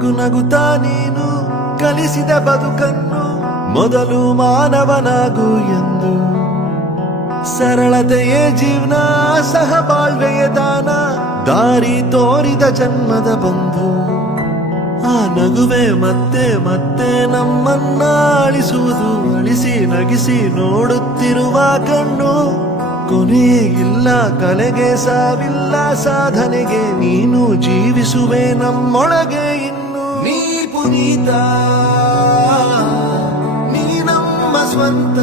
ನಗು ನಗುತ್ತಾ ನೀನು ಕಲಿಸಿದ ಬದುಕನ್ನು ಮೊದಲು ಮಾನವನಾಗು ಎಂದು. ಸರಳತೆಯೇ ಜೀವನ, ಸಹಬಾಳ್ವೆಯ ದಾನ, ದಾರಿ ತೋರಿದ ಜನ್ಮದ ಬಂಧು. ಆ ನಗುವೆ ಮತ್ತೆ ಮತ್ತೆ ನಮ್ಮನ್ನ ಅಳಿಸುವುದು, ಅಳಿಸಿ ನಗಿಸಿ ನೋಡುತ್ತಿರುವ ಕಣ್ಣು. ಕೊನೆಯೇ ಇಲ್ಲ ಕಲೆಗೆ, ಸಾವಿಲ್ಲ ಸಾಧನೆಗೆ, ನೀನು ಜೀವಿಸುವೆ ನಮ್ಮೊಳಗೆ ಇನ್ನು. ನೀ ಪುನೀತ, ನೀ ನಮ್ಮ ಸ್ವಂತ.